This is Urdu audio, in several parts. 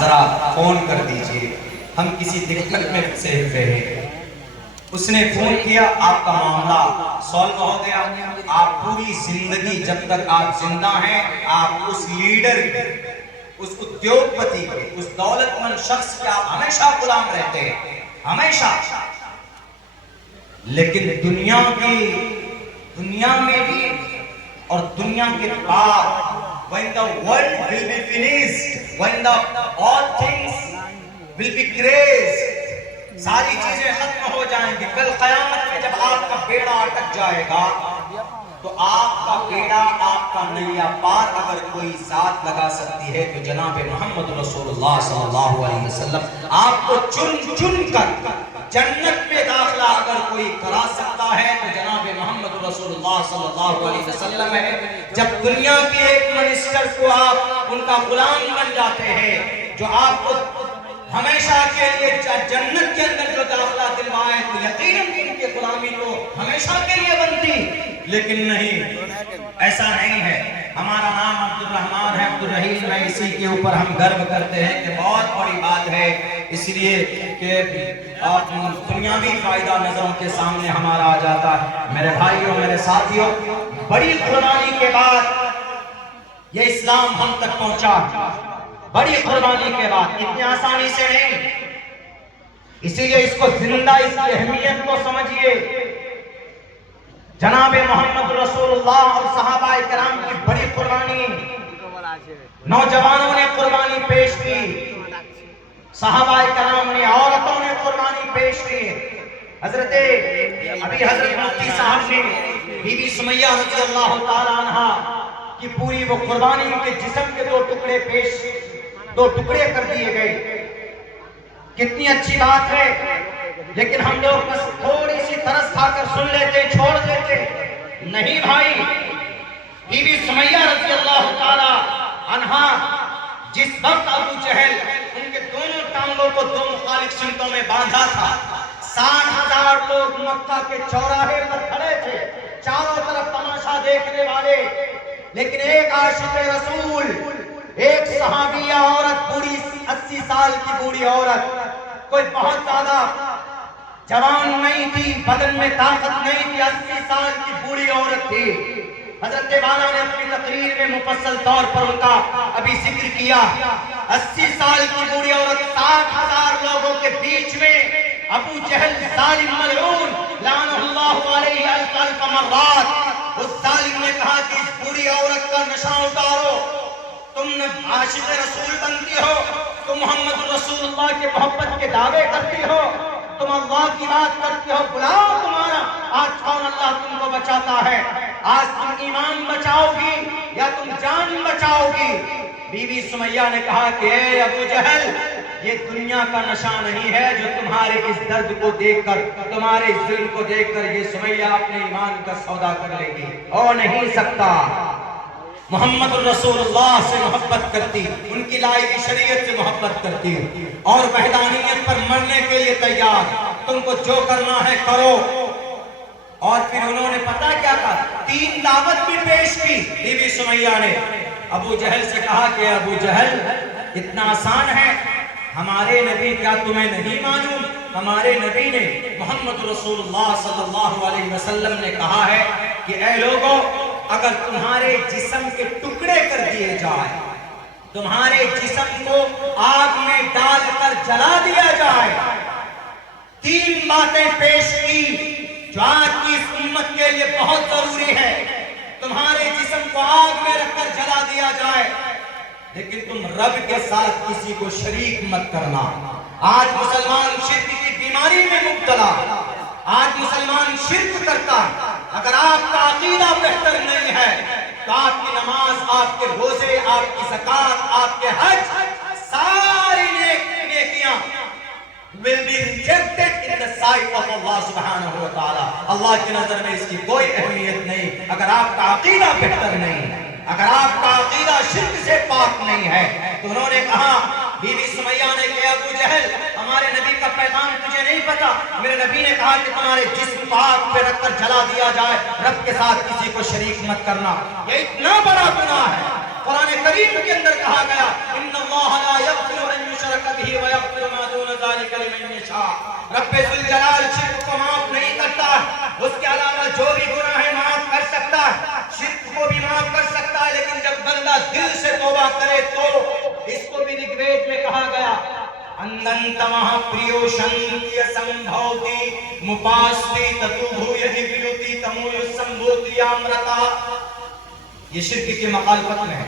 ذرا فون کر دیجئے، ہم کسی دقت میں پھنسے ہوئے ہیں۔ اس نے فون کیا، آپ کا معاملہ سولو ہو گیا۔ آپ پوری زندگی جب تک آپ زندہ ہیں آپ اس لیڈر کے، اس ادیوگ پتی کے، اس دولت مند شخص کے آپ ہمیشہ غلام رہتے ہیں، ہمیشہ۔ لیکن دنیا میں بھی اور دنیا کے بعد when the world will be finished, when all things will be crazed، ساری چیزیں ختم ہو جائیں گی، کل قیامت میں جب آپ کا بیڑا اٹک جائے گا تو آپ کا بیڑا، آپ کا نیا پار اگر کوئی ذات لگا سکتی ہے تو جناب محمد رسول اللہ صلی اللہ علیہ وسلم آپ کو چن چن کر جنت میں داخلہ اگر کوئی کرا سکتا ہے تو جناب محمد رسول اللہ صلی اللہ علیہ وسلم ہے۔ جب دنیا کے ایک منسٹر کو آپ ان کا غلام بن جاتے ہیں، جو آپ کو ہمیشہ کے لیے جنت کے اندر جو داخلہ دلوائے، تو یقیناً ان کے غلامی تو ہمیشہ کے لیے بنتی۔ لیکن نہیں، ایسا نہیں ہے۔ ہمارا نام عبد الرحمن ہے، عبد الرحیم ہے، اسی کے اوپر ہم گرو کرتے ہیں کہ بہت بڑی بات ہے، اس لیے کہ دنیاوی فائدہ نظروں کے سامنے ہمارا آ جاتا ہے۔ میرے بھائیوں، میرے ساتھیوں، بڑی قربانی کے بعد یہ اسلام ہم تک پہنچا، بڑی قربانی کے بعد، اتنی آسانی سے نہیں۔ اسی لیے اس کو زندہ، اس کی اہمیت کو سمجھیے۔ جناب محمد رسول اللہ اور صحابہ کرام کی بڑی قربانی، نوجوانوں نے قربانی پیش کی، صحابہ کرام نے، عورتوں نے قربانی پیش کی۔ حضرت مفتی صاحب نے بی بی سمیہ رضی اللہ تعالی عنہ کی پوری وہ قربانی، ان کے جسم کے دو ٹکڑے کر دیے گئے۔ کتنی اچھی بات ہے، لیکن ہم لوگ بس تھوڑی سی ترس کھا کر سن لیتے، چھوڑ دیتے۔ نہیں بھائی، بی بی سمیہ رضی اللہ تعالی عنہا جس وقت ابو جہل ان کے دونوں ٹانگوں کو دو مخالف سمتوں میں باندھا تھا، 60,000 لوگ مکہ کے چوراہے پر کھڑے تھے، چاروں طرف تماشا دیکھنے والے، لیکن ایک عاشق رسول، ایک صحابیہ عورت، بوڑھی 80 سال کی بوڑھی عورت، کوئی بہت زیادہ جوان نہیں تھی، بدن میں طاقت نہیں تھی، 80 سال کی بوڑھی عورت تھی۔ حضرت والا نے اپنی تقریر میں مفصل طور پر ان کا ابھی ذکر کیا۔ 80 سال کی بوڑھی عورت 60,000 لوگوں کے بیچ میں، ابو جہل ظالم ملعون لعنہ اللہ علیہ الف مرات، اس ظالم نے کہا کہ اس بوڑھی عورت کا نشہ اتارو، تم عاشق رسول بنتی ہو، تم محمد رسول اللہ کے محبت کے دعوے کرتی ہو، تم اللہ کی بات کرتے ہو، بلاؤ تمہارا آج کون اللہ تم کو بچاتا ہے، آج تم ایمان بچاؤ گی یا تم جان بچاؤ گی؟ بی بی سمیہ نے کہا کہ اے ابو جہل، یہ دنیا کا نشہ نہیں ہے جو تمہارے اس درد کو دیکھ کر، تمہارے ظلم کو دیکھ کر یہ سمیہ اپنے ایمان کا سودا کر لے گی، ہو نہیں سکتا۔ محمد رسول اللہ سے محبت کرتی، ان کی لائی کی شریعت سے محبت کرتی اور وحدانیت پر مرنے کے لیے تیار، تم کو جو کرنا ہے کرو۔ اور پھر انہوں نے پتہ کیا کہا، 3 دعوت بھی پیش کی بی بی سمیہ نے۔ ابو جہل سے کہا کہ ابو جہل، اتنا آسان ہے، ہمارے نبی کیا تمہیں نہیں معلوم؟ ہمارے نبی نے، محمد رسول اللہ صلی اللہ علیہ وسلم نے کہا ہے کہ اے لوگوں، اگر تمہارے جسم کے ٹکڑے کر دیے جائے، تمہارے جسم کو آگ میں ڈال کر جلا دیا جائے، 3 باتیں پیش کی جو آج کی اس امت کے لیے بہت ضروری ہے۔ تمہارے جسم کو آگ میں رکھ کر جلا دیا جائے، لیکن تم رب کے ساتھ کسی کو شریک مت کرنا۔ آج مسلمان شرک کی بیماری میں مبتلا، آج مسلمان شرک کرتا ہے۔ اگر آپ کا عقیدہ بہتر نہیں ہے تو آپ کی نماز، آپ کے روزے، آپ کی زکوٰۃ، آپ کے حج، ساری نیکیاں will be rejected in the sight of Allah subhanahu wa ta'ala۔ اللہ کی نظر میں اس کی کوئی اہمیت نہیں اگر آپ کا عقیدہ بہتر نہیں ہے، اگر آپ کا عقیدہ شرک سے پاک نہیں ہے۔ تو انہوں نے کہا، بی بی سمیہ نے کہا، ابو جہل، ہمارے نبی کا پیغام تجھے نہیں پتا؟ میرے نبی نے کہا کہ تمہارے جسم کو آگ پہ رکھ کر جلا دیا جائے، رب کے ساتھ کسی کو شریک مت کرنا۔ یہ اتنا بڑا گناہ ہے، قرآن کریم کے اندر کہا گیا، ان اللہ لا یغفر ان من یشاء. رب ذوالجلال شرک کو معاف نہیں کرتا. اس کے علاوہ جو بھی گناہ ہے معاف کر سکتا ہے, شرک کو بھی معاف کر سکتا ہے, لیکن جب بندہ دل سے توبہ کرے تو اس کو بھی رگوید میں کہا گیا اننتمہ پریو شنتی سمبھوتی مپاستی تتوبھو یجیوتی تموی سمبھوتی آمرتا. یہ شرک کی مخالفت میں ہے.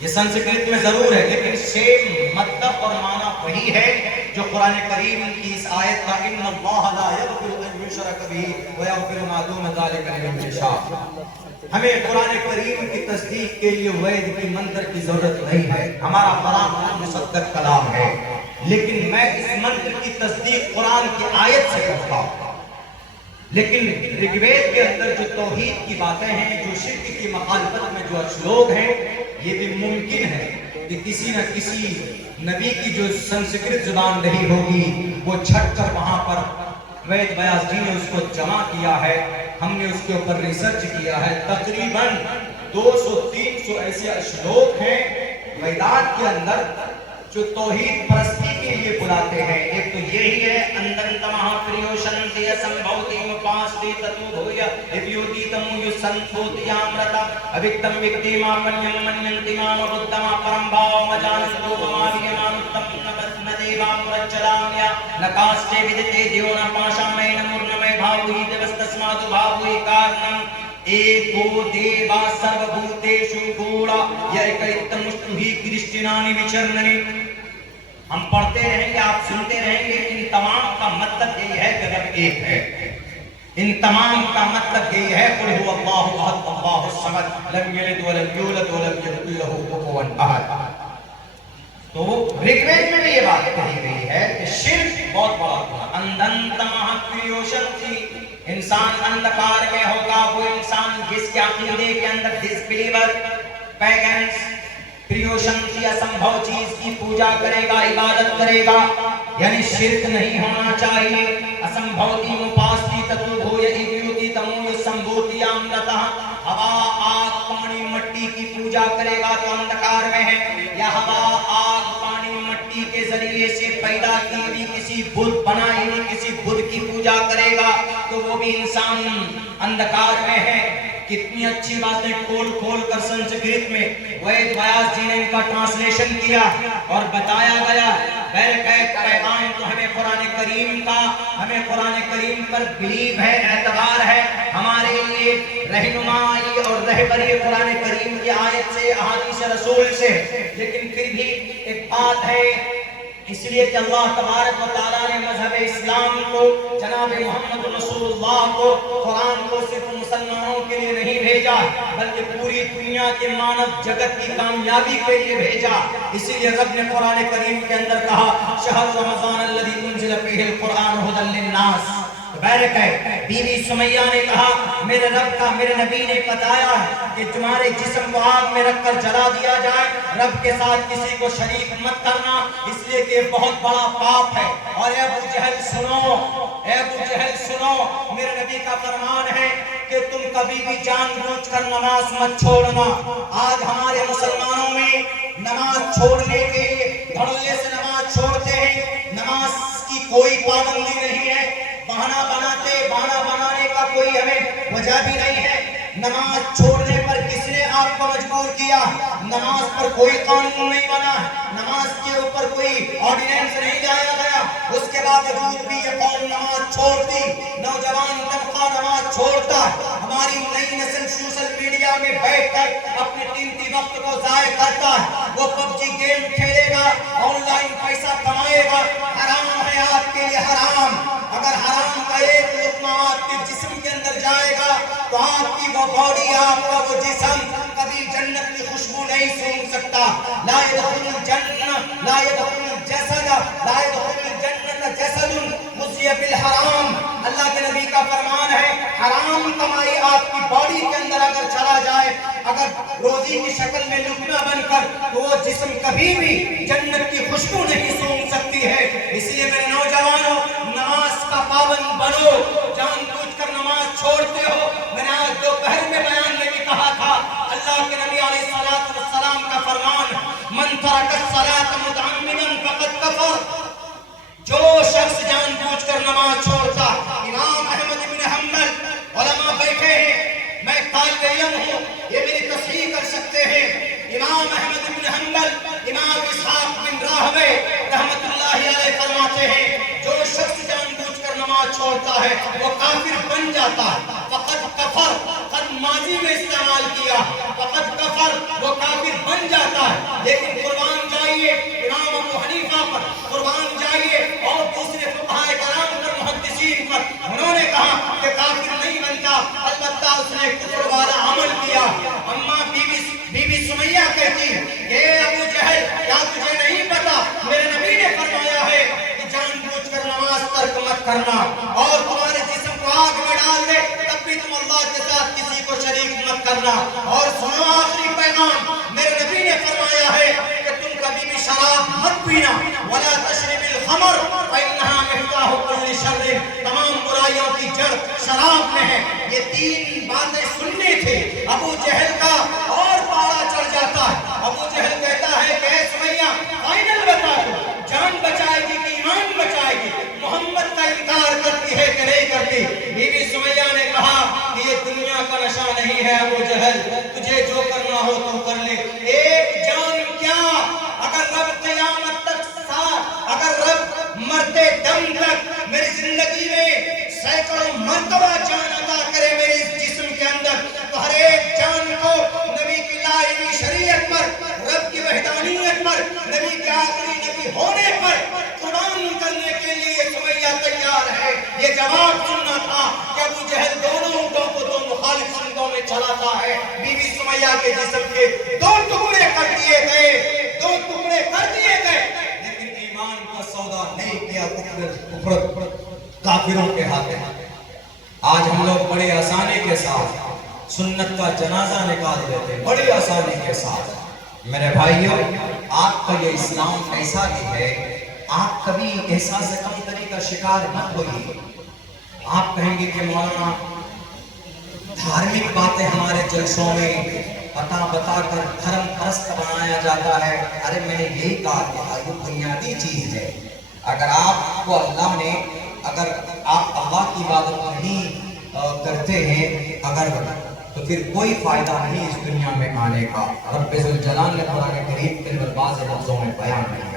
یہ سنسکرت میں ضرور ہے لیکن سیم مطلب اور معنی وہی ہے جو قرآن کریم کی اس آیت کا ان اللہ لا یغفر ان یشرک بہ ویغفر ما دون ذلک لمن یشاء. ہمیں قرآن کریم کی تصدیق کے لیے وید کی منتر کی ضرورت نہیں ہے. ہمارا قرآن مصدق کلام ہے, لیکن میں اس منتر کی تصدیق قرآن کی آیت سے کرتا ہوں. لیکن رگوید کے اندر جو توحید کی باتیں ہیں, جو شرک کی مخالفت میں جو اشلوک ہیں, یہ بھی ممکن ہے کہ کسی نہ کسی نبی کی جو سنسکرت زبان رہی ہوگی وہ چھٹ کر وہاں پر وید بیاس جی نے اس کو جمع کیا ہے. ہم نے اس کے اوپر ریسرچ کیا ہے. تقریباً 200-300 ایسے اشلوک ہیں ویدات کے اندر جو توحید پرستی کے لیے بلاتے ہیں. ایک تو یہی ہے انتمہ پریو شنتی سمبھوتی مپاستی تتوبھوی یجیوتی تموی سمبھوتی آمرتا ابھکتم وکتی ما پنیم منینتی مام بدھما پرم بھاو مجانستو مماویمانتم نبسمدیوام رچلامیا نکاستے ودتے دیونا پاشامین مورنمے بھاوہی دیوستسمادو بھاوہی کارنم ایکو دیوا سروبھوتیشو گوڑا یکیتمشتوہی کرشٹنانی وچرننی. ہم پڑھتے رہیں گے, آپ سنتے رہیں گے. ان تمام کا مطلب یہی ہے کہ رب ایک ہے. ان تمام کا مطلب یہی ہے قل هو اللہ احد اللہ الصمد لم یلد ولم یولد ولم یکن له کفوا احد. تو رگوید میں بھی یہ بات کہی گئی ہے کہ شرک بہت بڑا گناہ. اندنتمہ پریوشنتی, انسان اندھکار میں ہوگا. وہ انسان جس کے عقیدے کے اندر ڈس بلیور پیگنس پریوشنتی اسمبھو چیز کی پوجا کرے گا, عبادت کرے گا, یعنی شرک نہیں ہونا چاہیے. اسمبھوتی مپاستی تتوبھو یجیوتی تموی سمبھوتی آمرتا. ہوا آگ پانی مٹی کی پوجا کرے گا تو اندھکار میں ہے, یا ہوا آگ پانی مٹی کے ذریعے سے پیدا کی ہوئی کسی بت بنائی ہوئی کسی بت کی پوجا کرے گا تو وہ بھی انسان اندھکار میں ہے. کتنی اچھی باتیں کھول کھول کر سنسکرت میں وید بیاس جی نے ان کا ٹرانسلیشن کیا اور بتایا گیا. پیغام تو ہمیں قرآن کریم کا, ہمیں قرآن کریم پر بلیو ہے, اعتبار ہے. ہمارے لیے رہنمائی اور رہبری قرآن کریم کی آیت سے, احادیث رسول سے. لیکن پھر بھی ایک بات ہے, اس لیے کہ اللہ تبارک و تعالیٰ نے مذہب اسلام کو, جناب محمد رسول اللہ کو, قرآن کو صرف مسلمانوں کے لیے نہیں بھیجا بلکہ پوری دنیا کے مانو جگت کی کامیابی کے لیے بھیجا. اسی لیے رب نے قرآن کریم کے اندر کہا شہر رمضان الذی انزل فیہ القرآن ھدی للناس. بارک ہے. بی بی سمیہ نے کہا میرے رب کا, میرے نبی نے بتایا کہ تمہارے جسم کو آگ میں رکھ کر جلا دیا جائے, رب کے ساتھ کسی کو شریک مت کرنا, اس لیے کہ بہت بڑا پاپ ہے. اور اے ابو جہل سنو, اے ابو جہل سنو, میرے نبی کا فرمان ہے کہ تم کبھی بھی جان بوجھ کر نماز مت چھوڑنا. آج ہمارے مسلمانوں میں نماز چھوڑنے کے دھڑلے سے نماز چھوڑتے ہیں. نماز کی کوئی پابندی نہیں ہے, بہانہ بنانے کا کوئی ہمیں وجہ بھی نہیں ہے. نماز چھوڑنے پر کس نے آپ کو مجبور کیا؟ نماز پر کوئی قانون نہیں بنا, نماز کے اوپر کوئی آرڈیننس نہیں لایا گیا. اس کے باوجود بھی یہ قوم نماز چھوڑتی, نوجوان طبقہ نماز چھوڑتا. ہماری نئی نسل سوشل میڈیا میں بیٹھ کر اپنے قیمتی وقت کو ضائع کرتا ہے. وہ پب جی گیم کھیلے گا, آن لائن پیسہ کمائے گا. حرام ہے آپ کے لیے حرام. اگر حرام کا ایک لقمہ آپ کے جسم کے اندر جائے گا تو آپ کی وہ باڈی, آپ کا وہ جسم کبھی جنت کی خوشبو نہیں سونگھ سکتا. لا يدخل الجنہ, لا يدخل الجسد, لا يدخل الجنت جسد مزی بالحرام. اللہ کے نبی کا فرمان ہے حرام کمائی آپ کی باڈی کے اندر اگر چلا جائے, اگر روزی کی شکل میں لقمہ بن کر, تو وہ جسم کبھی بھی جنت کی خوشبو نہیں سونگھ سکتی ہے. اس لیے میرے نوجوانوں, نماز کا پابند بنو. جان بوجھ کر نماز چھوڑتے ہو. میں نے آج دوپہر میں بیان میں بھی کہا تھا, اللہ کے نبی علیہ السلام کا فرمان من ترک الصلاۃ متعمدا فقد کفر. جو نماز چھوڑتا. امام احمد بن حنبل علماء بیٹھے ہیں, میں طالب علم ہوں, یہ میری تصحیح کر سکتے ہیں. امام احمد بن حنبل, امام اسحاق بن راہوے رحمت اللہ علیہ فرماتے ہیں, جو شخص جان بوجھ کر نماز چھوڑتا ہے وہ کافر بن جاتا ہے. فقط کفر, قد ماضی میں استعمال کیا, فقط کفر, وہ کافر بن جاتا ہے. لیکن قربان جائیے امام ابو حنیفہ پر, قربان جائیے اور دوسرے فقہائے کرام پر, محدثین پر, انہوں نے کہا کہ کافر نہیں بنتا, البتہ اس نے کفر والا عمل کیا. اما بی بی سمیہ کہتی ہے کہ اے ابو جہل, کیا تجھے نہیں پتا میرے نبی نے فرمایا ہے کہ جان بوجھ کر نماز ترک مت کرنا, اور تمہارے جسم کو آگ میں ڈال دے تب بھی تم اللہ کے ساتھ کسی کو شریک مت کرنا. اور سنو آخری پیغام, میرے نبی نے فرمایا ہے کہ تم کبھی بھی شراب مت پینا, ولا تشرب الخمر فإنها مفتاح كل شر, تمام برائیوں کی جڑ شراب میں ہے. یہ تین باتیں سننے تھے ابو جہل کا, اور پاڑا چڑھ جاتا ہے. ابو جہل کہتا ہے کہ اے سمیہ فائنل بتا دو, جان بچائے گی کہ ایمان بچائے گی, محمد کا انکار کرتی ہے کہ نہیں کرتی. بی بی سمیہ نے کہا کہ یہ دنیا کا نشہ نہیں ہے ابو جہل, تجھے جو کرنا ہو تو کر لے. ایک جان کیا, اگر رب قیامت تک ساتھ, اگر رب مرتے دم تک میری زندگی میں سینکڑوں مرتبہ جان عطا کرے میرے اس جسم کے اندر, تو ہر ایک جان کو نبی کی لائی شریعت پر, رب کی وحدانیت پر, نبی کے آخری نبی ہونے پر قربان کرنے کے لیے سمیہ تیار ہے. یہ جواب سننا تھا کہ ابو جہل دونوں اونٹوں کو دو مخالف سمتوں میں چلاتا ہے. بی بی سمیہ کے جسم کے دو ٹکڑے کر دیے گئے, دو ٹکڑے کر دیے گئے, لیکن ایمان کا سودا نہیں کیا کفر کافروں کے ہاتھ. آج ہم لوگ بڑی آسانی کے ساتھ سنت کا جنازہ نکال دیتے ہیں, بڑی آسانی کے ساتھ. میرے بھائیوں, آپ کا یہ اسلام ایسا بھی ہے, آپ کبھی احساس کمتری کا شکار مت ہوئیے. آپ کہیں گے کہ مولانا دھارمک باتیں ہمارے جلسوں میں بتا بتا کر دھرم پرست بنایا جاتا ہے. ارے میں نے یہی کہا کہ یہ بنیادی چیز ہے. اگر آپ کو اللہ نے, اگر آپ اللہ کی عبادت نہیں کرتے ہیں اگر, تو پھر کوئی فائدہ نہیں اس دنیا میں آنے کا. رب ذوالجلال نے قرآن کریم کے الفاظ لفظوں میں بیان کیا.